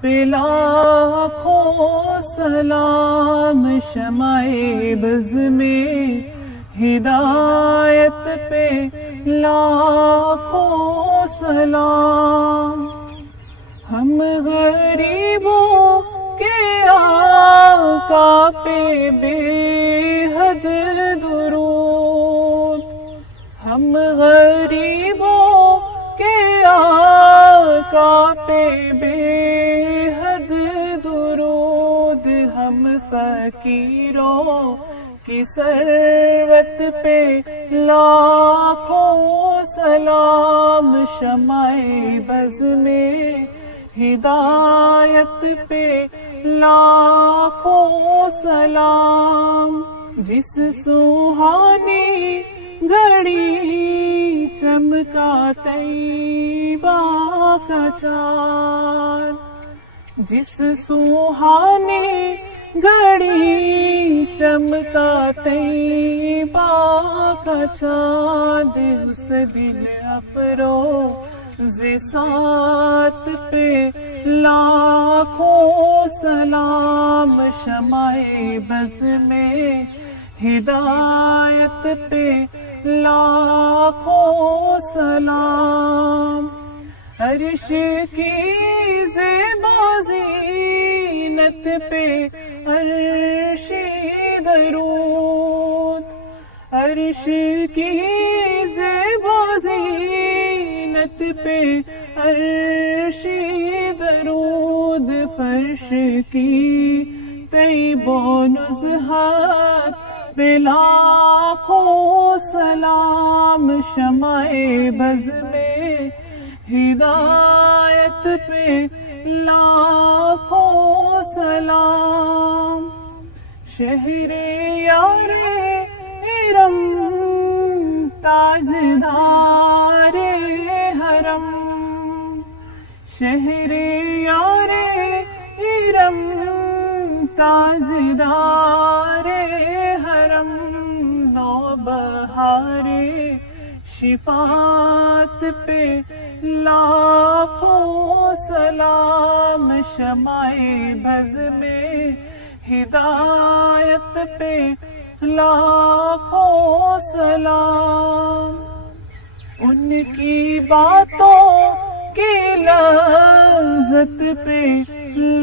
پہ لاکھوں سلام، شمع بز میں ہدایت پہ لاکھوں سلام۔ ہم غریبوں کے آقا پہ بے حد درود، ہم غریبوں کے آقا پہ بے حد درود، ہم فقیروں کی ثروت پہ لاکھوں سلام، شمع بز میں ہدایت پہ لاکھوں سلام۔ جس سوہانی گھڑی چمکا طیبہ کا چاند، جس سوہانی گھڑی چمکا طیبہ کا چاند، اس دل افروز سات پہ لاکھوں سلام، شمع بز میں ہدایت پہ لاکھوں سلام۔ عرش کی زیبا زینت پہ عرشی درود، عرش کی زیبا زینت پہ عرشی درود، فرش کی طیب و نزہت پہ لاکھوں سلام، شمع بز میں ہدایت پہ لاکھوں سلام۔ شہر یار ارم تاجدار حرم، شہر یار ارم تاجدار حرم، نوبہار شفاعت پہ لاکھوں سلام، شمع بز میں ہدایت پہ لاکھوں سلام۔ ان کی باتوں کی لذت پہ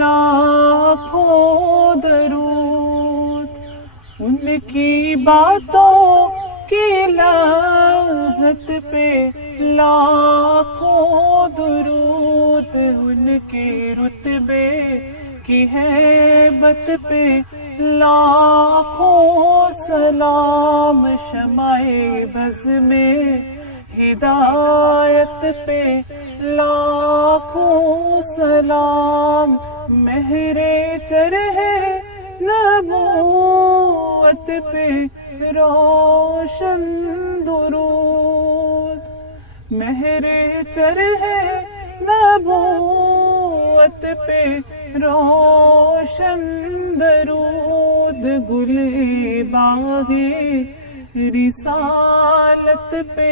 لاکھوں درود، ان کی باتوں کی لذت پہ لاکھوں درود، ان کے رتبے کی ہیبت پہ لاکھوں سلام، شمع بز میں ہدایت پہ لاکھوں سلام۔ مہر چرخ نبوت پہ روشن درود، مہر چرخ نبوت پہ روشن درود، گل باغی رسالت پہ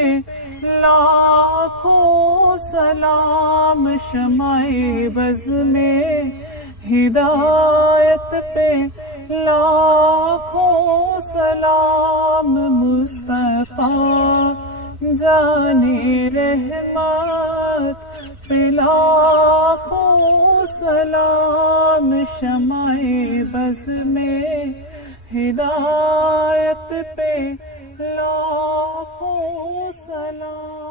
لاکھوں سلام، شمع بز میں ہدایت پہ لاکھوں سلام۔ مصطفیٰ جانے رحمت پہ لاکھوں سلام، شمع بز میں ہدایت پہ لاکھوں سلام۔